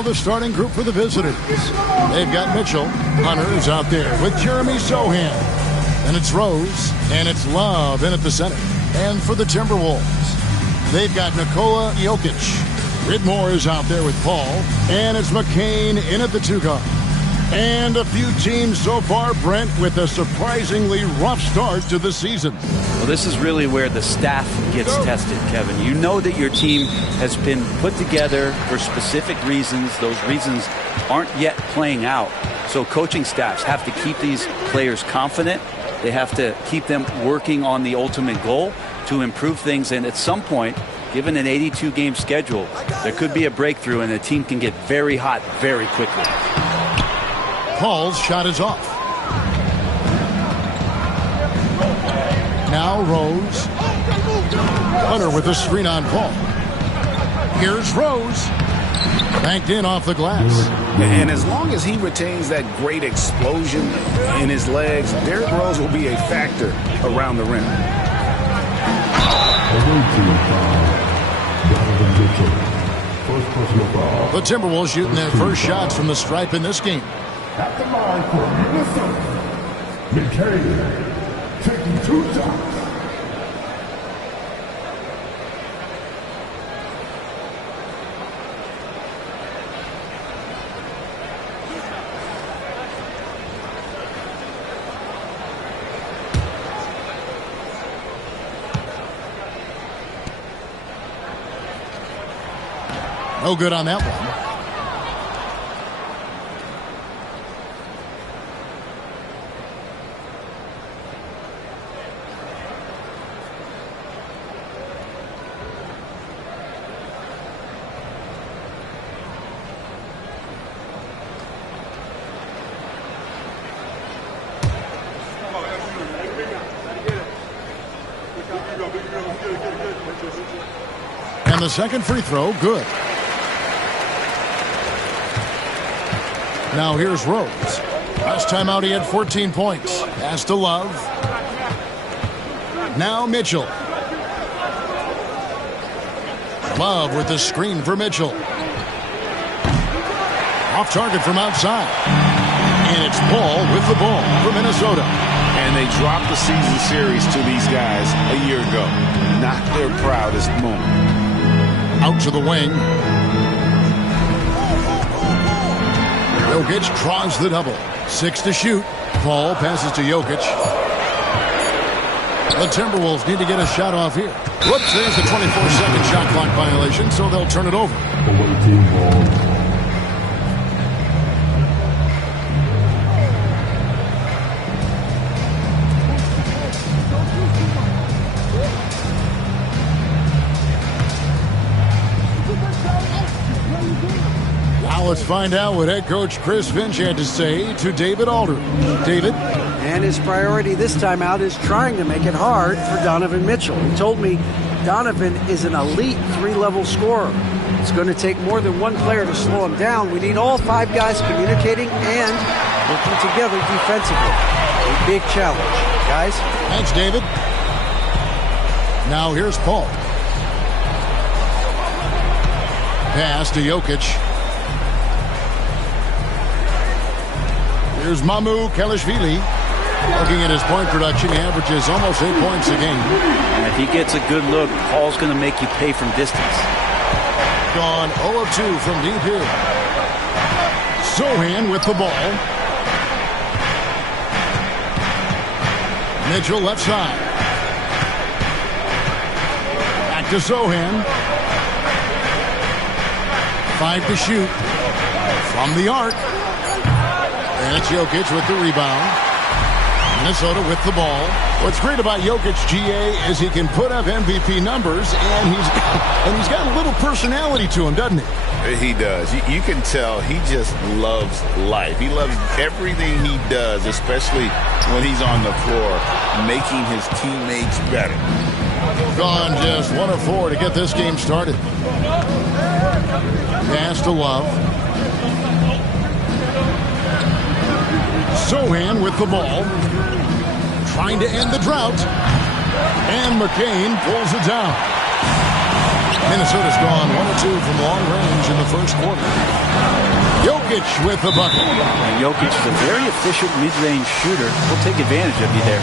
Now the starting group for the visitors. They've got Mitchell. Hunter is out there with Jeremy Sohan. And it's Rose, and it's Love in at the center. And for the Timberwolves, they've got Nikola Jokic. Ridmore is out there with Paul, and it's McCain in at the 2 guard. And a few teams so far, Brent, with a surprisingly rough start to the season. Well, this is really where the staff gets tested, Kevin. You know that your team has been put together for specific reasons. Those reasons aren't yet playing out. So coaching staffs have to keep these players confident. They have to keep them working on the ultimate goal to improve things. And at some point, given an 82-game schedule, there could be a breakthrough and the team can get very hot very quickly. Paul's shot is off. Now Rose. Hunter with a screen on Paul. Here's Rose. Banked in off the glass. And as long as he retains that great explosion in his legs, Derrick Rose will be a factor around the rim. The Timberwolves shooting their first shots from the stripe in this game. At the line for Minnesota, McCain taking 2 shots. No good on that one. And the second free throw, good. Now here's Rose. Last time out he had 14 points. Pass to Love. Now Mitchell. Love with the screen for Mitchell. Off target from outside. And it's Paul with the ball for Minnesota. And they dropped the season series to these guys a year ago. Not their proudest moment. Out to the wing. Jokic draws the double. 6 to shoot. Paul passes to Jokic. The Timberwolves need to get a shot off here. Whoops, there's the 24-second shot clock violation, so they'll turn it over. Let's find out what head coach Chris Finch had to say to David Aldridge. David? And his priority this time out is trying to make it hard for Donovan Mitchell. He told me Donovan is an elite 3-level scorer. It's going to take more than one player to slow him down. We need all 5 guys communicating and working together defensively. A big challenge, guys. Thanks, David. Now here's Paul. Pass to Jokic. Here's Mamu Kelishvili. Looking at his point production, he averages almost 8 points a game. And if he gets a good look, Paul's going to make you pay from distance. Gone 0 of 2 from deep here. Sohan with the ball. Mitchell left side. Back to Sohan. 5 to shoot. From the arc. And it's Jokic with the rebound. Minnesota with the ball. What's great about Jokic, GA, is he can put up MVP numbers, and he's got a little personality to him, doesn't he? He does. You can tell he just loves life. He loves everything he does, especially when he's on the floor, making his teammates better. Gone just 1 of 4 to get this game started. Pass to Love. Sohan with the ball. Trying to end the drought. And McCain pulls it down. Minnesota's gone 1 of 2 from long range in the first quarter. Jokic with the bucket. And Jokic is a very efficient mid-range shooter. He'll take advantage of you there.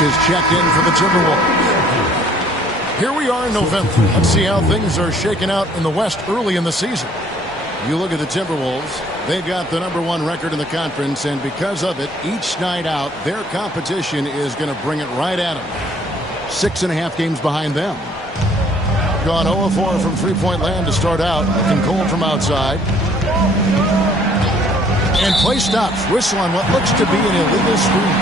Is checked in for the Timberwolves. Here we are in November. Let's see how things are shaking out in the West early in the season. You look at the Timberwolves, they've got the #1 record in the conference, and because of it, each night out, their competition is going to bring it right at them. 6.5 games behind them. Gone 0-4 from three-point land to start out. Looking cold from outside. And play stops. Whistle on what looks to be an illegal screen.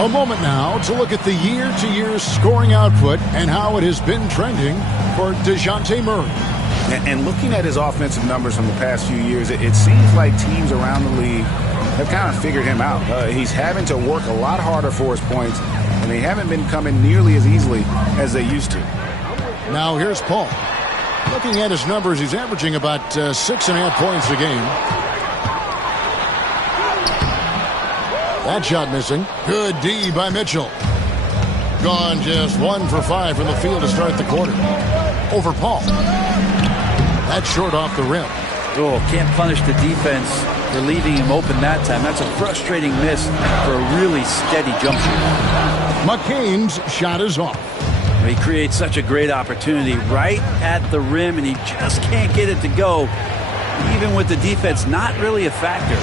A moment now to look at the year-to-year scoring output and how it has been trending for DeJounte Murray. And looking at his offensive numbers from the past few years, it seems like teams around the league have kind of figured him out. He's having to work a lot harder for his points, and they haven't been coming nearly as easily as they used to. Now here's Paul. Looking at his numbers, he's averaging about 6.5 points a game. That shot missing. Good D by Mitchell. Gone just 1 for 5 from the field to start the quarter. Over Paul. That's short off the rim. Oh, can't punish the defense for leaving him open that time. That's a frustrating miss for a really steady jump shot. McCain's shot is off. He creates such a great opportunity right at the rim, and he just can't get it to go, even with the defense not really a factor.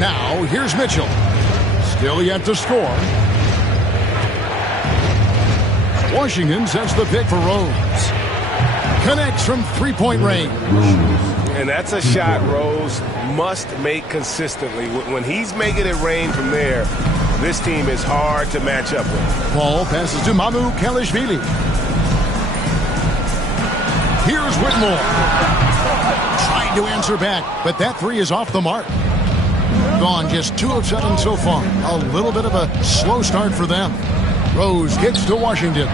Now, here's Mitchell. Still yet to score. Washington sets the pick for Rose. Connects from three-point range. And that's a shot Rose must make consistently. When he's making it rain from there, this team is hard to match up with. Ball passes to Mamu Kalishvili. Here's Whitmore. Trying to answer back, but that three is off the mark. Gone just 2 of 7 so far. A little bit of a slow start for them. Rose gets to Washington.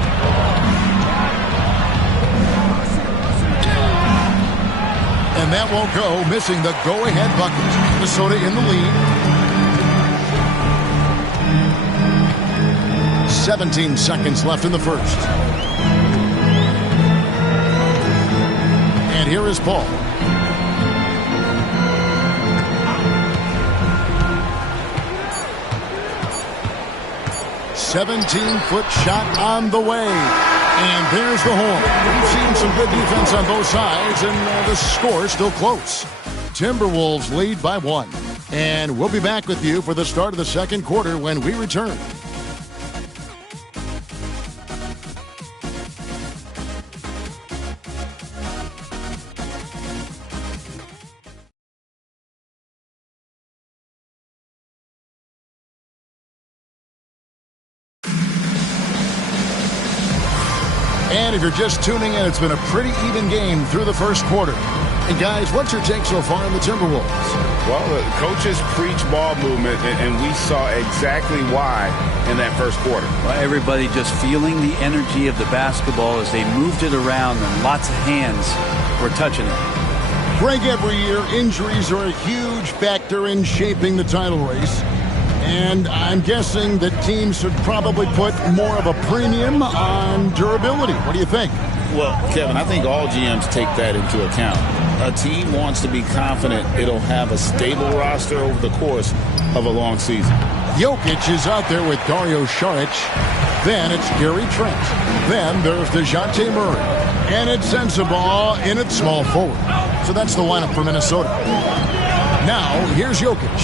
And that won't go, missing the go-ahead bucket. Minnesota in the lead. 17 seconds left in the first. And here is Paul. 17-foot shot on the way. And there's the horn. We've seen some good defense on both sides, and the score is still close. Timberwolves lead by 1. And we'll be back with you for the start of the second quarter when we return. And if you're just tuning in, it's been a pretty even game through the first quarter. And guys, what's your take so far on the Timberwolves? Well, the coaches preach ball movement, and we saw exactly why in that first quarter. Well, everybody just feeling the energy of the basketball as they moved it around, and lots of hands were touching it. Greg, every year injuries are a huge factor in shaping the title race. And I'm guessing that teams should probably put more of a premium on durability. What do you think? Well, Kevin, I think all GMs take that into account. A team wants to be confident it'll have a stable roster over the course of a long season. Jokic is out there with Dario Saric. Then it's Gary Trent. Then there's DeJounte Murray. And it's Sensabaugh in at small forward. So that's the lineup for Minnesota. Now, here's Jokic.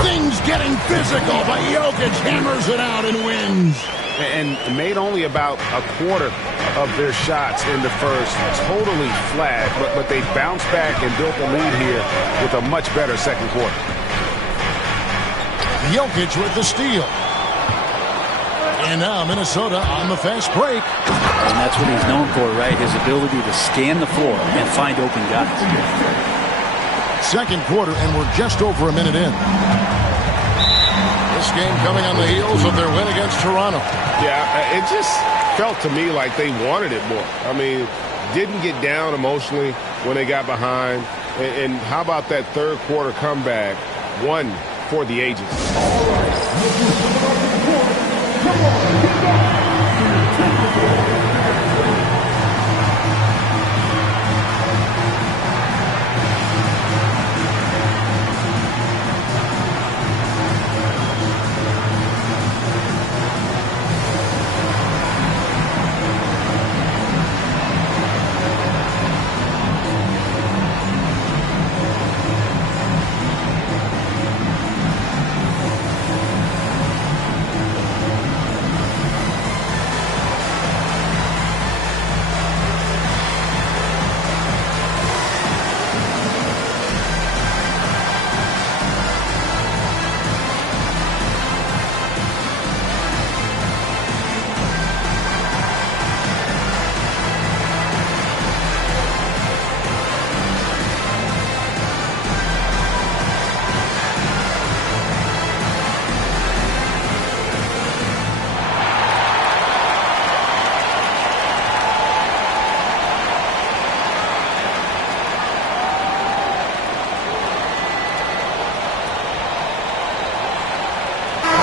Things getting physical, but Jokic hammers it out and wins. And made only about a quarter of their shots in the first. Totally flat, but they bounced back and built a lead here with a much better second quarter. Jokic with the steal. And now Minnesota on the fast break. And that's what he's known for, right? His ability to scan the floor and find open guys. Second quarter, and we're just over a minute in. This game coming on the heels of their win against Toronto. Yeah, it just felt to me like they wanted it more. I mean, didn't get down emotionally when they got behind. And how about that third quarter comeback? One for the ages.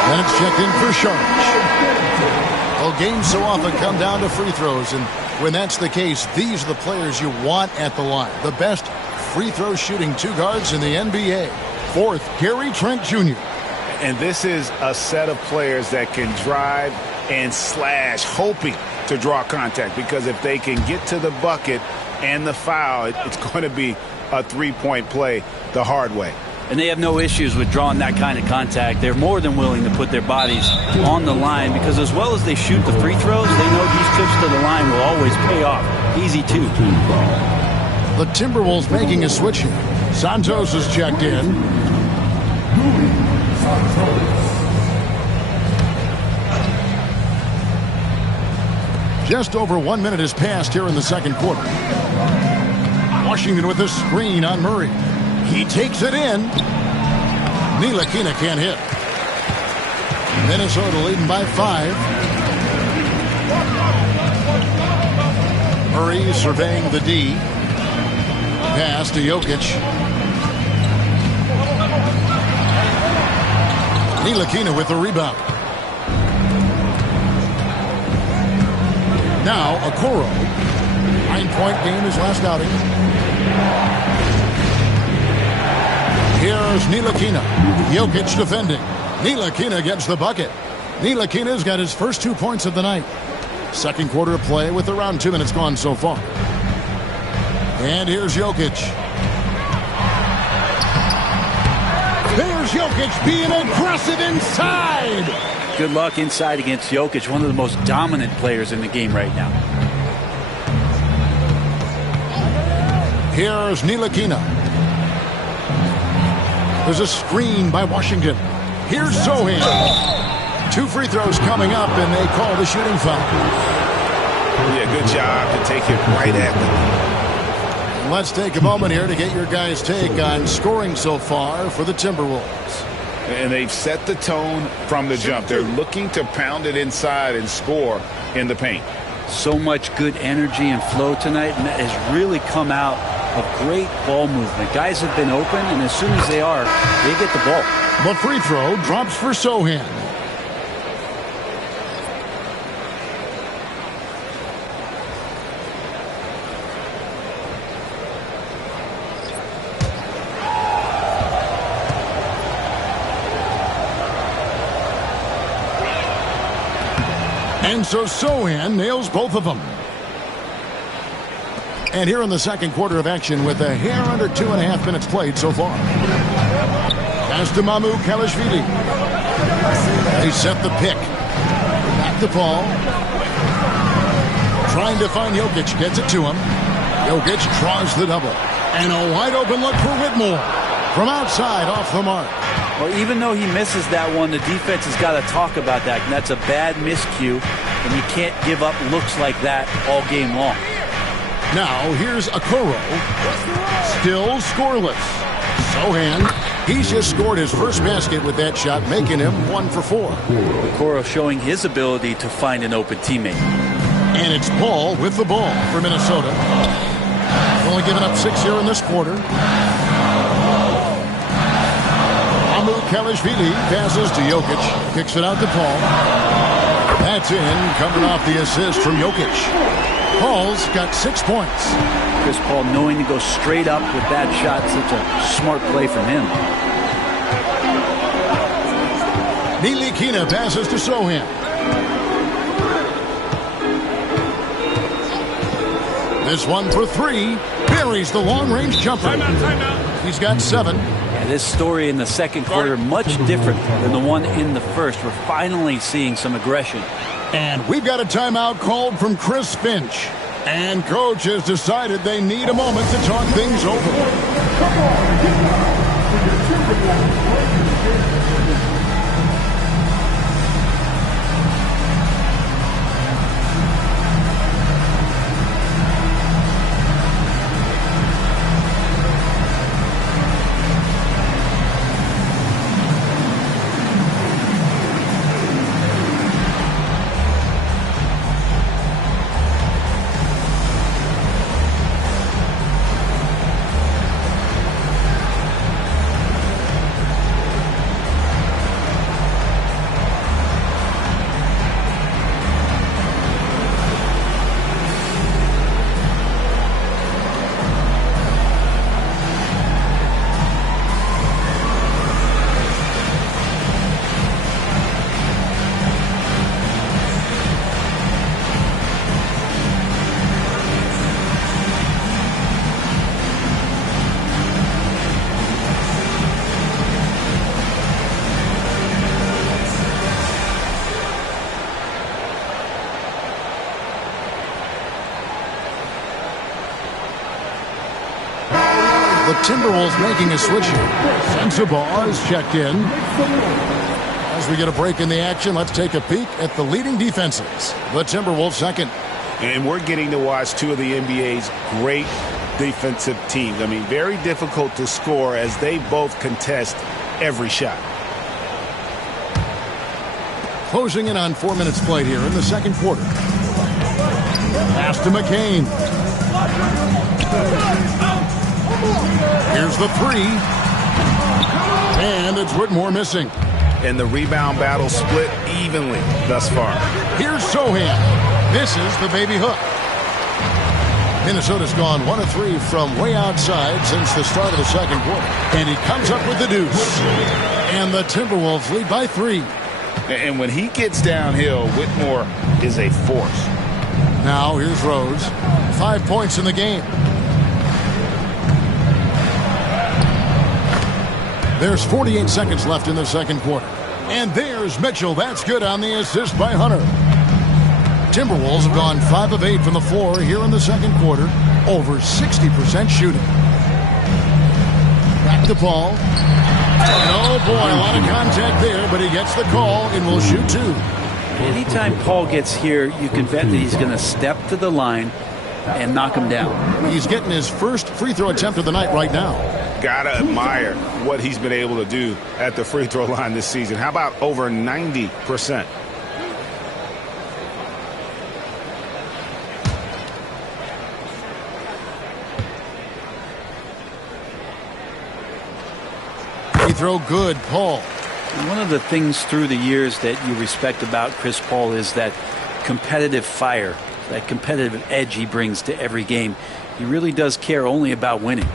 And it's checked in for Saric. Well, games so often come down to free throws, and when that's the case, these are the players you want at the line. The best free throw shooting two guards in the NBA. Fourth, Gary Trent Jr. And this is a set of players that can drive and slash, hoping to draw contact, because if they can get to the bucket and the foul, it's going to be a three-point play the hard way. And they have no issues with drawing that kind of contact. They're more than willing to put their bodies on the line, because as well as they shoot the free throws, they know these trips to the line will always pay off. Easy too. The Timberwolves making a switch here. Santos is checked in. Just over 1 minute has passed here in the second quarter. Washington with a screen on Murray. He takes it in. Ntilikina can't hit. Minnesota leading by 5. Murray surveying the D. Pass to Jokic. Ntilikina with the rebound. Now Okoro. 9-point game his last outing. Here's Ntilikina. Jokic defending. Ntilikina gets the bucket. Ntilikina's got his first 2 points of the night. Second quarter of play with around 2 minutes gone so far. And here's Jokic. There's Jokic being aggressive inside. Good luck inside against Jokic, one of the most dominant players in the game right now. Here's Ntilikina. There's a screen by Washington. Here's Sohan. 2 free throws coming up, and they call the shooting foul. Yeah, good job to take it right at them. Let's take a moment here to get your guys' take on scoring so far for the Timberwolves. And they've set the tone from the jump. They're looking to pound it inside and score in the paint. So much good energy and flow tonight, and that has really come out of great ball movement. Guys have been open, and as soon as they are, they get the ball. The free throw drops for Sohan. And so Sohan nails both of them. And here in the second quarter of action with a hair under 2.5 minutes played so far. Pass to Mamu Kalashvili. They set the pick. Back to Paul. Trying to find Jokic. Gets it to him. Jokic draws the double. And a wide open look for Whitmore. From outside, off the mark. Well, even though he misses that one, the defense has got to talk about that. And that's a bad miscue, and you can't give up looks like that all game long. Now, here's Okoro. Still scoreless. Sohan, he's just scored his first basket with that shot, making him 1 for 4. Okoro showing his ability to find an open teammate. And it's Paul with the ball for Minnesota. Only given up 6 here in this quarter. Kalashvili passes to Jokic. Kicks it out to Paul. That's in, coming off the assist from Jokic. Paul's got 6 points. Chris Paul knowing to go straight up with that shot. Such a smart play from him. Nilikina passes to Sohan. This one for 3. Buries the long-range jumper. Timeout. He's got 7. This story in the second quarter much different than the one in the first. We're finally seeing some aggression. And we've got a timeout called from Chris Finch. And coach has decided they need a moment to talk things over. The Timberwolves making a switch here. Sensabaugh is checked in. As we get a break in the action, let's take a peek at the leading defenses. The Timberwolves second. And we're getting to watch two of the NBA's great defensive teams. I mean, very difficult to score as they both contest every shot. Closing in on 4 minutes played here in the second quarter. Pass to McCain. Here's the 3. And it's Whitmore missing. And the rebound battle split evenly thus far. Here's Sohan. Misses the baby hook. Minnesota's gone 1 of 3 from way outside since the start of the second quarter. And he comes up with the deuce. And the Timberwolves lead by 3. And when he gets downhill, Whitmore is a force. Now here's Rose. 5 points in the game. There's 48 seconds left in the second quarter. And there's Mitchell. That's good on the assist by Hunter. Timberwolves have gone 5 of 8 from the floor here in the second quarter. Over 60% shooting. Back to Paul. And oh boy, a lot of contact there, but he gets the call and will shoot 2. Anytime Paul gets here, you can bet that he's going to step to the line and knock him down. He's getting his first free throw attempt of the night right now. Gotta admire what he's been able to do at the free throw line this season. How about over 90%? throw, good. Paul. One of the things through the years that you respect about Chris Paul is that competitive fire, that competitive edge he brings to every game. He really does care only about winning.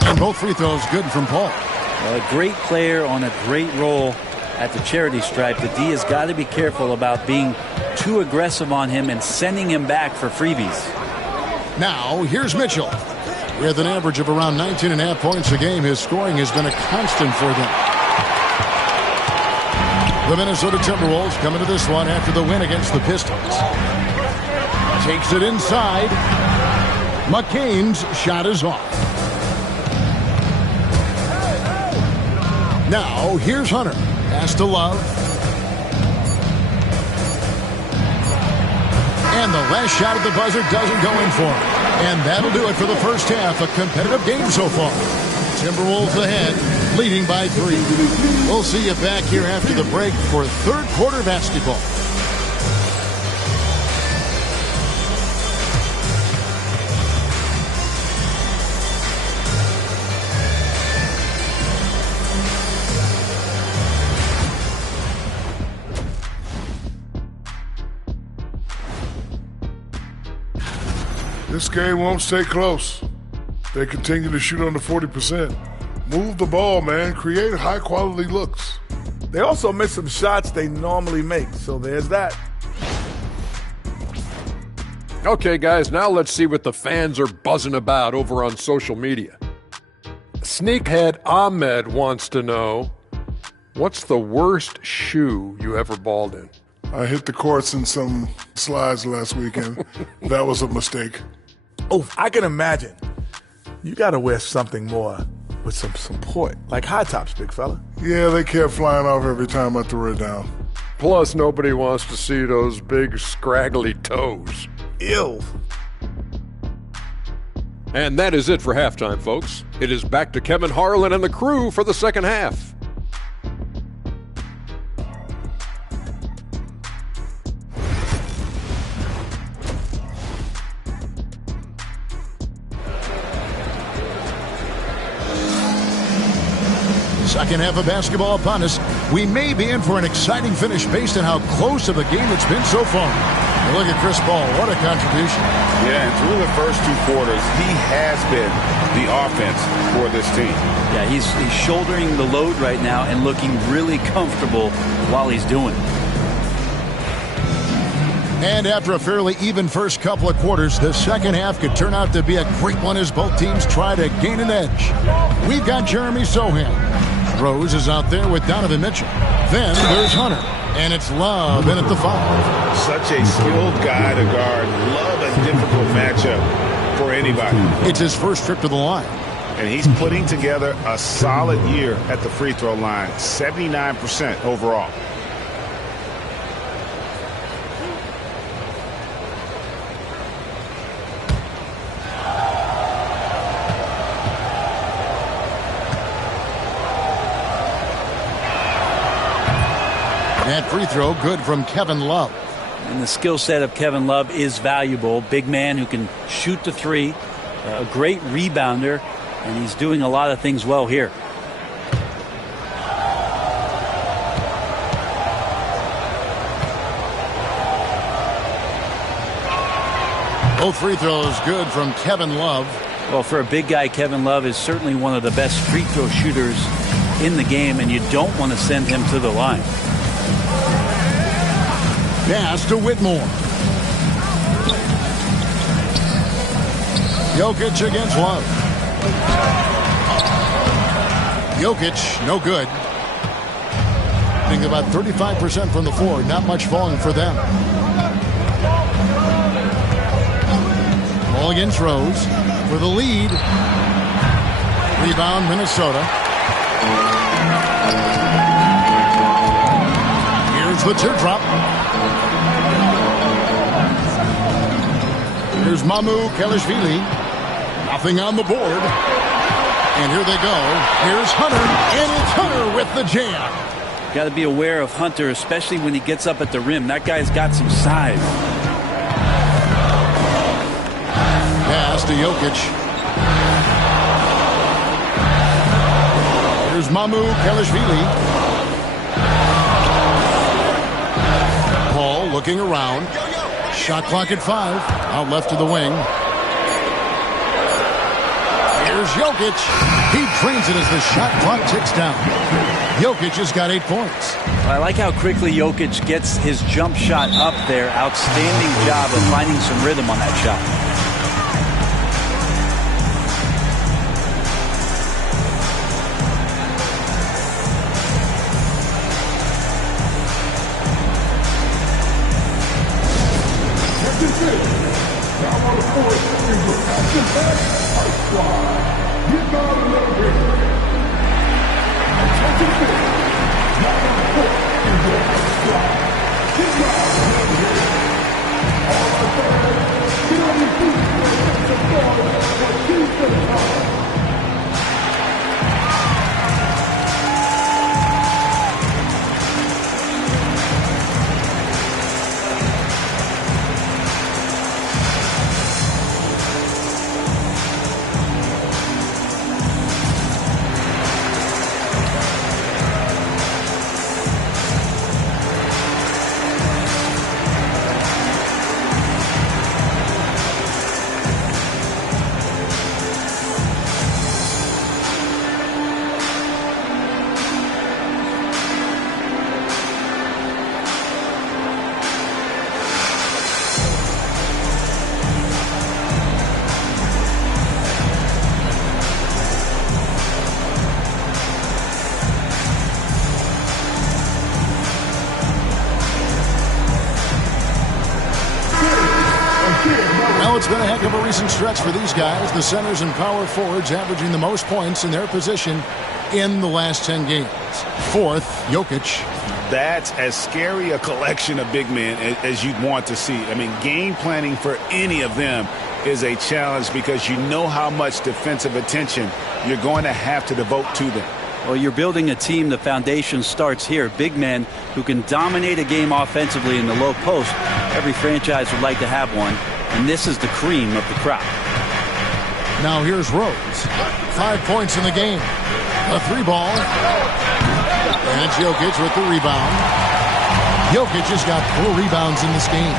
And both free throws good from Paul. Well, a great player on a great role at the charity stripe. The D has got to be careful about being too aggressive on him and sending him back for freebies. Now, here's Mitchell. With an average of around 19.5 points a game, his scoring has been a constant for them. The Minnesota Timberwolves come into this one after the win against the Pistons. Takes it inside. McCain's shot is off. Now, here's Hunter. Pass to Love. And the last shot at the buzzer doesn't go in for him. And that'll do it for the first half. A competitive game so far. Timberwolves ahead, leading by 3. We'll see you back here after the break for third quarter basketball. This game won't stay close. They continue to shoot under 40%. Move the ball, man. Create high-quality looks. They also miss some shots they normally make, so there's that. Okay, guys, now let's see what the fans are buzzing about over on social media. Sneakhead Ahmed wants to know, what's the worst shoe you ever balled in? I hit the courts in some slides last weekend. That was a mistake. Oh, I can imagine. You got to wear something more with some support, like high tops, big fella. Yeah, they kept flying off every time I threw it down. Plus, nobody wants to see those big, scraggly toes. Ew. And that is it for halftime, folks. It is back to Kevin Harlan and the crew for the second half. Second half of basketball upon us. We may be in for an exciting finish based on how close of a game it's been so far. And look at Chris Paul. What a contribution. Yeah, and through the first 2 quarters, he has been the offense for this team. Yeah, he's shouldering the load right now and looking really comfortable while he's doing it. And after a fairly even first couple of quarters, the second half could turn out to be a great one as both teams try to gain an edge. We've got Jeremy Sohan. Rose is out there with Donovan Mitchell. Then there's Hunter. And it's Love in at the 5. Such a skilled guy to guard. Love a difficult matchup for anybody. It's his first trip to the line. And he's putting together a solid year at the free throw line. 79% overall. That free throw good from Kevin Love. And the skill set of Kevin Love is valuable. Big man who can shoot the 3, a great rebounder, and he's doing a lot of things well here. Both free throws good from Kevin Love. Well, for a big guy, Kevin Love is certainly one of the best free throw shooters in the game, and you don't want to send him to the line. Pass to Whitmore. Jokic against Love. Jokic, no good. I think about 35% from the floor. Not much falling for them. Ball against Rose for the lead. Rebound, Minnesota. Here's the teardrop. Here's Mamu Kelishvili. Nothing on the board. And here they go. Here's Hunter. And it's Hunter with the jam. Got to be aware of Hunter, especially when he gets up at the rim. That guy's got some size. pass to Jokic. Here's Mamu Kelishvili. Paul looking around. Shot clock at 5. Out left to the wing. Here's Jokic. He drains it as the shot clock ticks down. Jokic has got 8 points. I like how quickly Jokic gets his jump shot up there. Outstanding job of finding some rhythm on that shot. It's been a heck of a recent stretch for these guys. The centers and power forwards averaging the most points in their position in the last 10 games. Fourth, Jokic. That's as scary a collection of big men as you'd want to see. I mean, game planning for any of them is a challenge because you know how much defensive attention you're going to have to devote to them. Well, you're building a team. The foundation starts here. Big men who can dominate a game offensively in the low post. Every franchise would like to have one. And this is the cream of the crop. Now here's Rose. 5 points in the game. A 3-ball. And it's Jokic with the rebound. Jokic has got 4 rebounds in this game.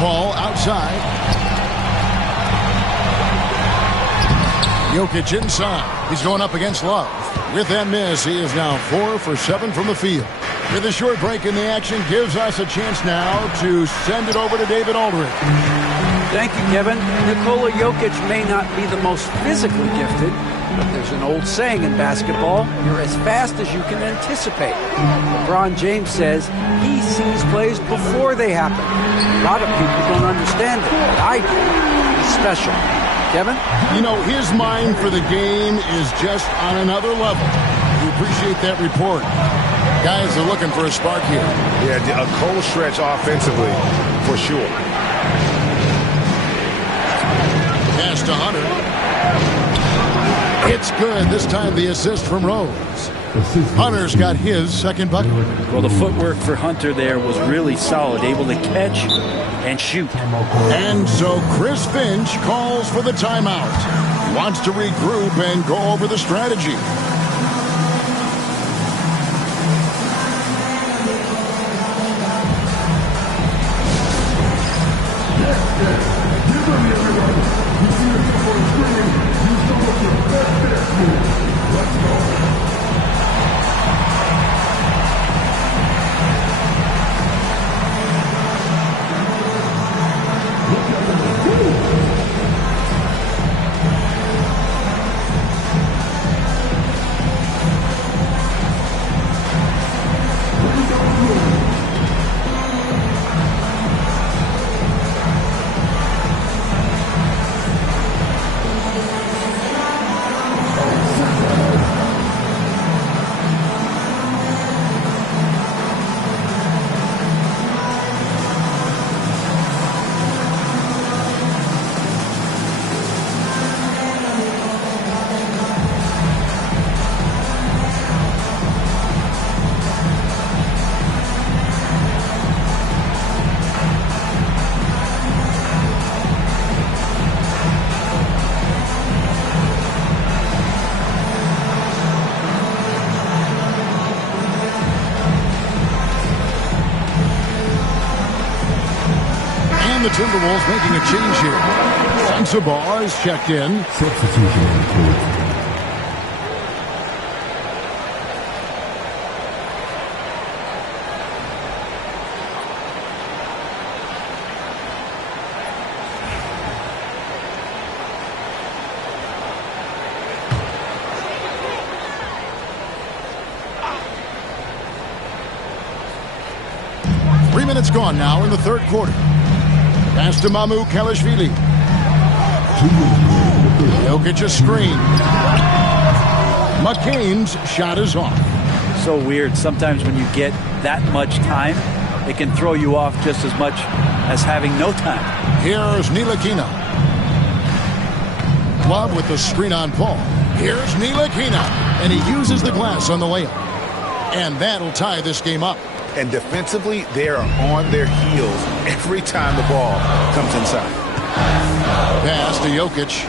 Paul outside. Jokic inside. He's going up against Love. With that miss, he is now 4 for 7 from the field. With a short break in the action, gives us a chance now to send it over to David Aldridge. Thank you, Kevin. Nikola Jokic may not be the most physically gifted, but there's an old saying in basketball, you're as fast as you can anticipate. LeBron James says he sees plays before they happen. A lot of people don't understand it, but I do. It's special. Kevin? You know, his mind for the game is just on another level. We appreciate that report. Guys are looking for a spark here. Yeah, a cold stretch offensively, for sure. Pass to Hunter. It's good. This time the assist from Rose. Hunter's got his second bucket. Well, the footwork for Hunter there was really solid, able to catch and shoot. And so Chris Finch calls for the timeout. Wants to regroup and go over the strategy. And the Timberwolves making a change here. Sensabaugh is checked in. Substitution on the court. 3 minutes gone now in the third quarter. Pass to Mamu Kalashvili. Jokic a screen. McCain's shot is off. So weird. Sometimes when you get that much time, it can throw you off just as much as having no time. Here's Ntilikina. Love with the screen on Paul. Here's Ntilikina. And he uses the glass on the layup. And that'll tie this game up. And defensively, they are on their heels every time the ball comes inside. Pass to Jokic.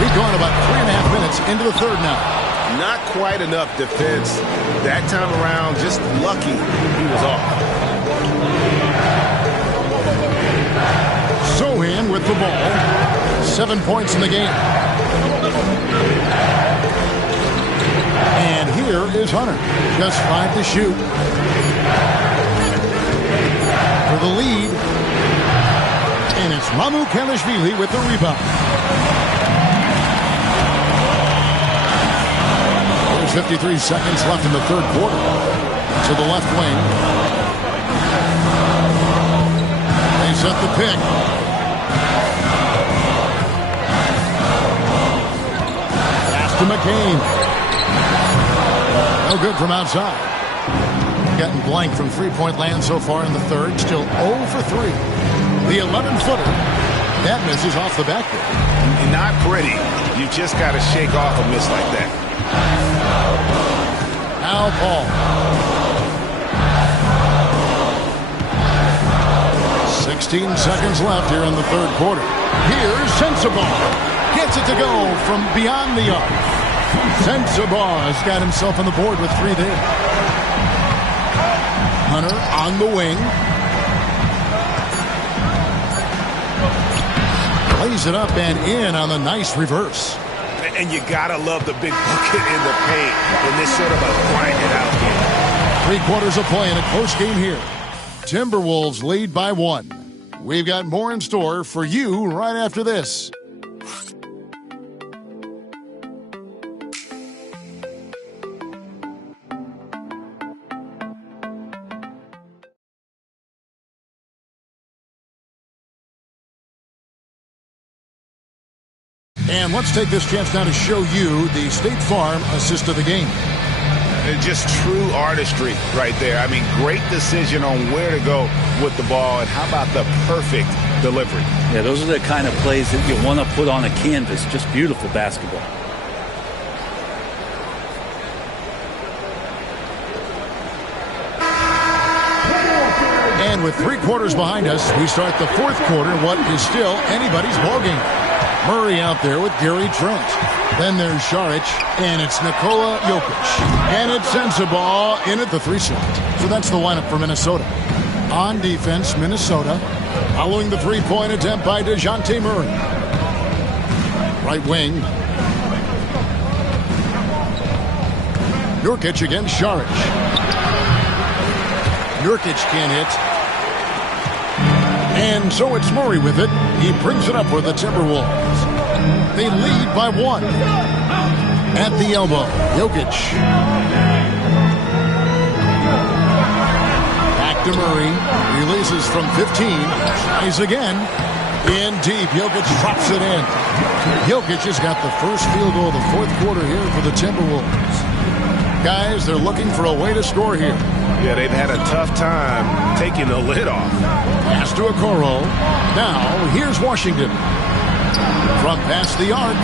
We've gone about 3.5 minutes into the third now. Not quite enough defense. That time around, just lucky he was off. Sohan with the ball. 7 points in the game. And here is Hunter. Just 5 to shoot. For the lead. And it's Mamu Kalashvili with the rebound. There's 53 seconds left in the third quarter. To the left wing. They set the pick. Pass to McCain. No good from outside. Gotten blank from three-point land so far in the third. Still 0 for 3. The 11-footer. That misses off the backboard. Not pretty. You just got to shake off a miss like that. Now Paul. 16 seconds left here in the third quarter. Here's Sensabaugh. Gets it to go from beyond the arc. Sensabaugh has got himself on the board with 3 there. Hunter on the wing. Lays it up and in on the nice reverse. And you gotta love the big bucket in the paint in this sort of a grind it out game. 3 quarters of play in a close game here. Timberwolves lead by 1. We've got more in store for you right after this. And let's take this chance now to show you the State Farm assist of the game. Just true artistry right there. I mean, great decision on where to go with the ball, and how about the perfect delivery? Yeah, those are the kind of plays that you want to put on a canvas. Just beautiful basketball. And with 3 quarters behind us, we start the fourth quarter, what is still anybody's ballgame. Murray out there with Gary Trent. Then there's Šarić, and it's Nikola Jokic. And it's Sensabaugh in at the 3 slot. So that's the lineup for Minnesota. On defense, Minnesota, following the 3-point attempt by DeJounte Murray. Right wing. Nurkic against Šarić. Nurkic can't hit. And so it's Murray with it. He brings it up for the Timberwolves. They lead by 1. At the elbow, Jokic. Back to Murray. Releases from 15. Tries again. In deep. Jokic drops it in. Jokic has got the first field goal of the fourth quarter here for the Timberwolves. Guys, they're looking for a way to score here. Yeah, they've had a tough time taking the lid off. Pass to Okoro. Now, here's Washington. From past the arc.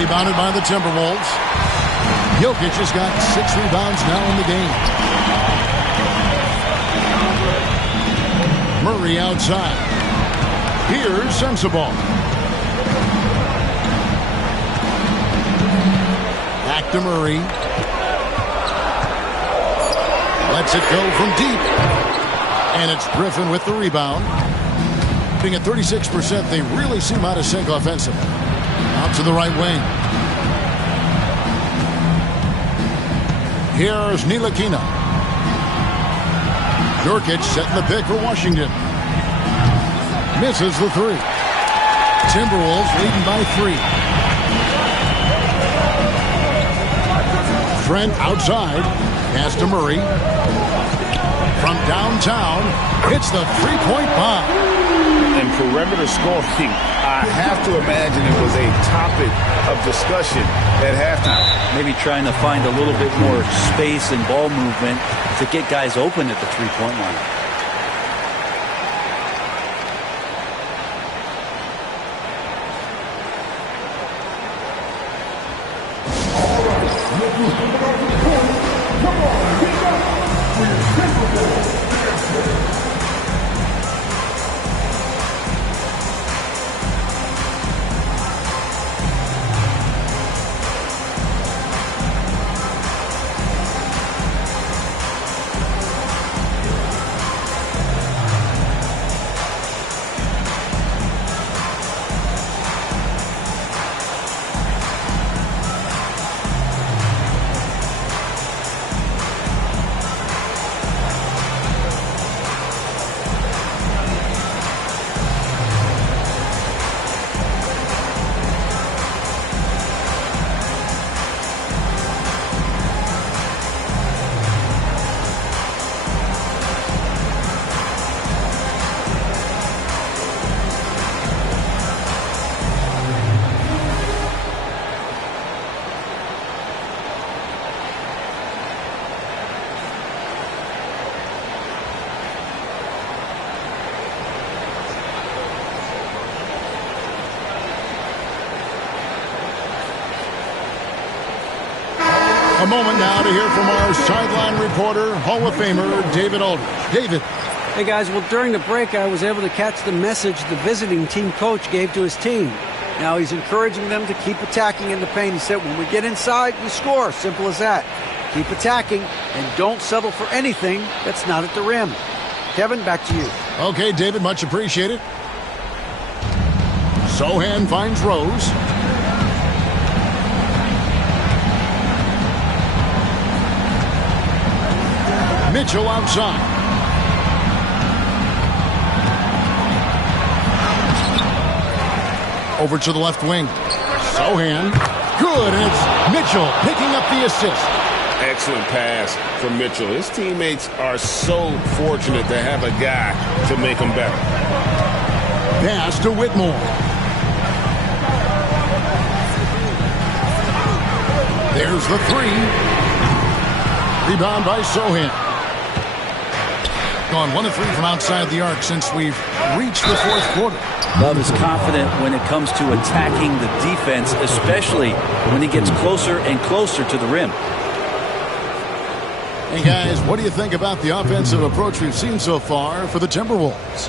Rebounded by the Timberwolves. Jokic has got 6 rebounds now in the game. Murray outside. Here's Sensabaugh. Back to Murray. Lets it go from deep. And it's Griffin with the rebound. Being at 36%, they really seem out of sync offensively. Out to the right wing. Here's Ntilikina. Nurkic setting the pick for Washington. Misses the three. Timberwolves leading by 3. Trent outside. Pass to Murray. From downtown, hits the three-point bomb. And perimeter scoring, I have to imagine it was a topic of discussion at halftime. Maybe trying to find a little bit more space and ball movement to get guys open at the three-point line. A moment now to hear from our sideline reporter, Hall of Famer David Aldridge. David. Hey, guys. Well, during the break, I was able to catch the message the visiting team coach gave to his team. Now he's encouraging them to keep attacking in the paint. He said, when we get inside, we score. Simple as that. Keep attacking and don't settle for anything that's not at the rim. Kevin, back to you. Okay, David, much appreciated. Sohan finds Rose. Mitchell outside. Over to the left wing. Sohan. Good, and it's Mitchell picking up the assist. Excellent pass from Mitchell. His teammates are so fortunate to have a guy to make them better. Pass to Whitmore. There's the three. Rebound by Sohan. Gone 1 of 3 from outside the arc since we've reached the fourth quarter. Love is confident when it comes to attacking the defense, especially when he gets closer and closer to the rim. Hey, guys, what do you think about the offensive approach we've seen so far for the Timberwolves?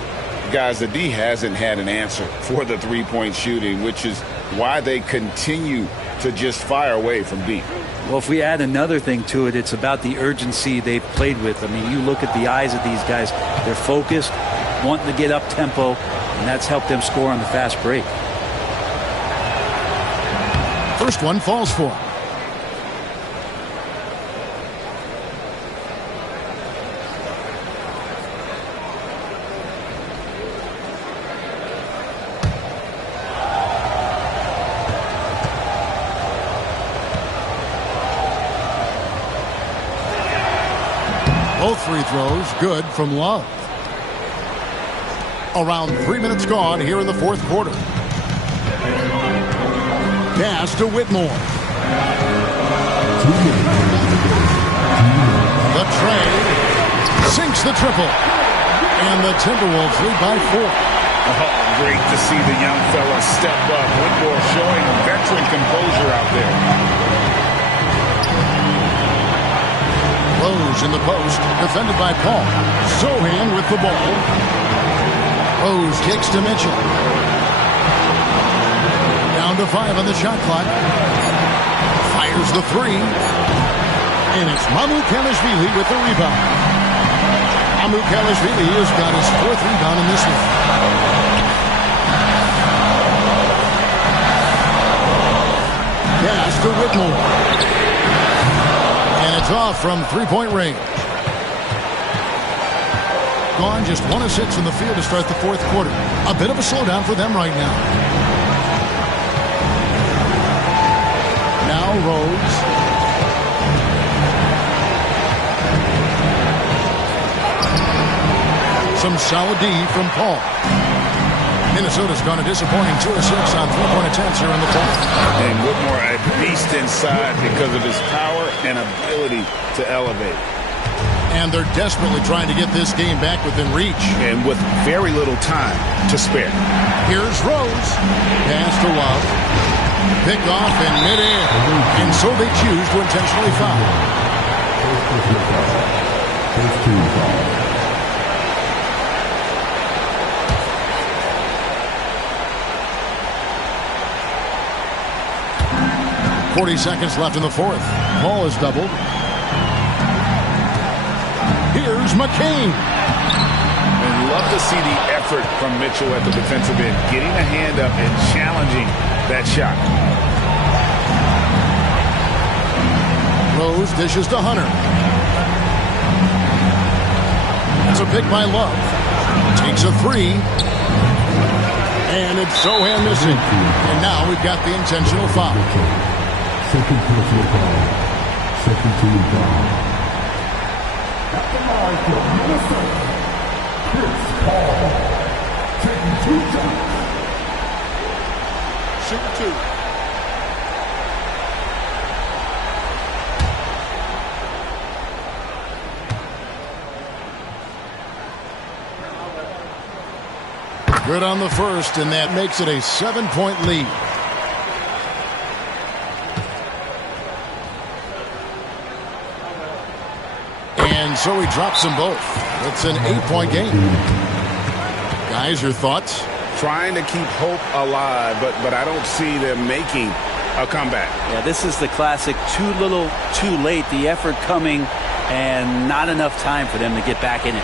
Guys, the D hasn't had an answer for the three-point shooting, which is why they continue to just fire away from deep. Well, if we add another thing to it, it's about the urgency they've played with. I mean, you look at the eyes of these guys. They're focused, wanting to get up tempo, and that's helped them score on the fast break. First one falls for him. Both free throws good from Love. Around 3 minutes gone here in the fourth quarter. Pass to Whitmore. The trade sinks the triple. And the Timberwolves lead by 4. Oh, great to see the young fella step up. Whitmore showing veteran composure out there. Rose in the post, defended by Paul. Sohan with the ball. Rose kicks to Mitchell. Down to 5 on the shot clock. Fires the three. And it's Mamukelashvili with the rebound. Mamukelashvili has got his 4th rebound in this one. Pass to Whitmore. And it's off from three-point range. Gone just 1 of 6 in the field to start the 4th quarter. A bit of a slowdown for them right now. Now Rose. Some solid D from Paul. Minnesota's gone a disappointing 2 of 6 on 3-point attempts here in the 4th. And Whitmore a beast inside because of his power and ability to elevate. And they're desperately trying to get this game back within reach. And with very little time to spare. Here's Rose. Pass to Love. Pick off in midair. And so they choose to intentionally foul. First team foul. 40 seconds left in the 4th. Paul is doubled. Here's McCain. And love to see the effort from Mitchell at the defensive end, getting a hand up and challenging that shot. Rose dishes to Hunter. It's a pick by Love. Takes a 3. And it's Sohan missing. And now we've got the intentional foul. Second personal foul. Second team foul. At the line for Minnesota, Chris Paul. Taking 2 shots. Shoot 2. Good on the first, and that makes it a 7-point lead. And so he drops them both. It's an 8-point game. Guys, your thoughts? Trying to keep hope alive, but I don't see them making a comeback. Yeah, this is the classic too little, too late. The effort coming and not enough time for them to get back in it.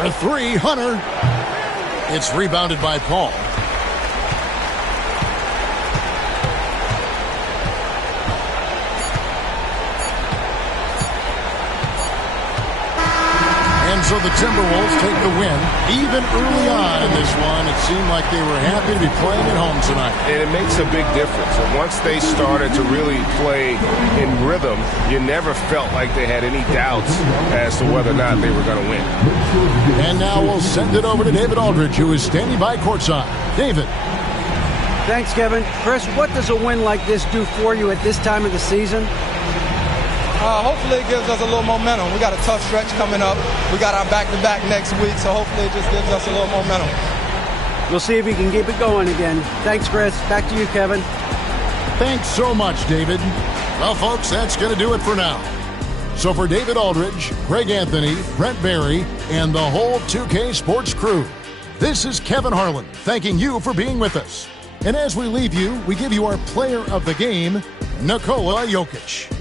For 3, Hunter. It's rebounded by Paul. And so the Timberwolves take the win. Even early on in this one, it seemed like they were happy to be playing at home tonight. And it makes a big difference. And once they started to really play in rhythm, you never felt like they had any doubts as to whether or not they were going to win. And now we'll send it over to David Aldridge, who is standing by courtside. David. Thanks, Kevin. Chris, what does a win like this do for you at this time of the season? Hopefully it gives us a little momentum. We got a tough stretch coming up. We got our back-to-back next week, so hopefully it just gives us a little momentum. We'll see if he can keep it going again. Thanks, Chris. Back to you, Kevin. Thanks so much, David. Well, folks, that's going to do it for now. So for David Aldridge, Greg Anthony, Brent Barry, and the whole 2K Sports crew, this is Kevin Harlan thanking you for being with us. And as we leave you, we give you our player of the game, Nikola Jokic.